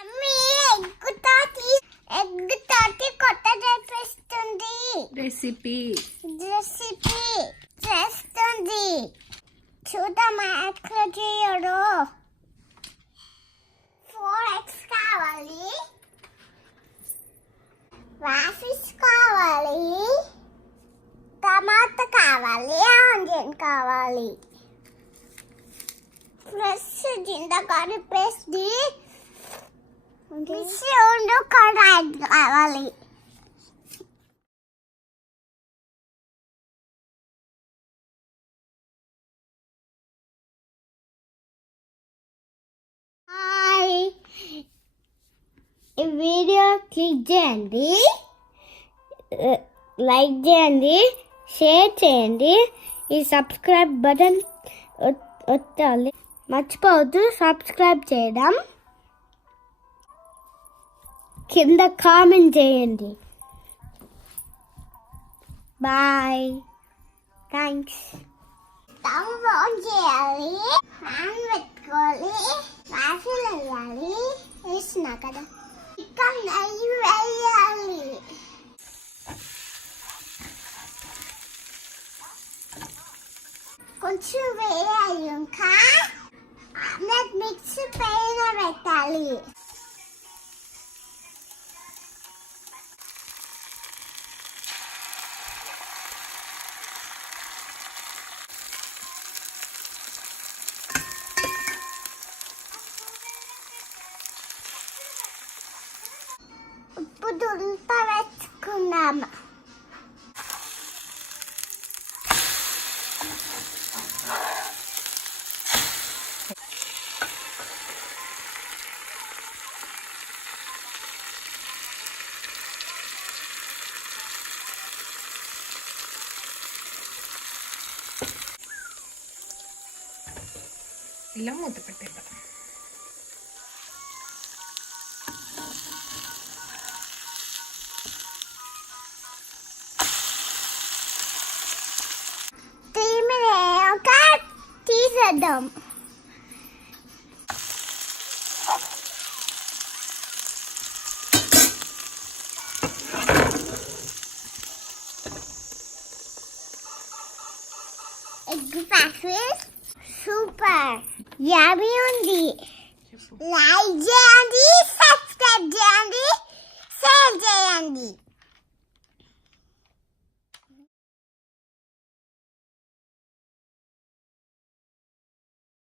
అమ్మి ఎగ్ తోటి కొత్త రెసిపీ చేస్తుంది. చూద్దామా ఎట్లా చేయడో. 4 eggs కావాలి, waffles కావాలి, టమాటా కావాలి, ఆనియన్ కావాలి, ఫ్రెష్ జింజర్ పేస్ట్ కడాయి కావాలి. ఈ వీడియో క్లిక్ చేయండి, లైక్ చేయండి, షేర్ చేయండి, ఈ సబ్స్క్రైబ్ బటన్ ఒత్తాలి. మర్చిపోవద్దు సబ్స్క్రైబ్ చేయడం, కింద కామెంట్ చేయండి. Bye, thanks. స్టవ్ ఆన్ చేయాలి, ఫ్యాన్ పెట్టుకోవాలి, వాఫిల్ వేయాలి. వేసినా కదా, ఇంకా నెయ్యి వేయాలి. కొంచెం వేయాలి, ఇంకా మిక్సీ పైన పెట్టాలి. ఇప్పుడు దుంప వేసుకున్నాము. ఇలా మూత పెట్టేద్దాం. తీసేద్దాం. ఎగ్ వాఫిల్స్ సూపర్ యమ్మీ ఉంది. లైక్